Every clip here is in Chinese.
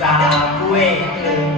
สามเวทหนึ่ง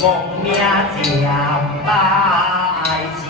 梦名成败。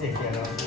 谢谢啊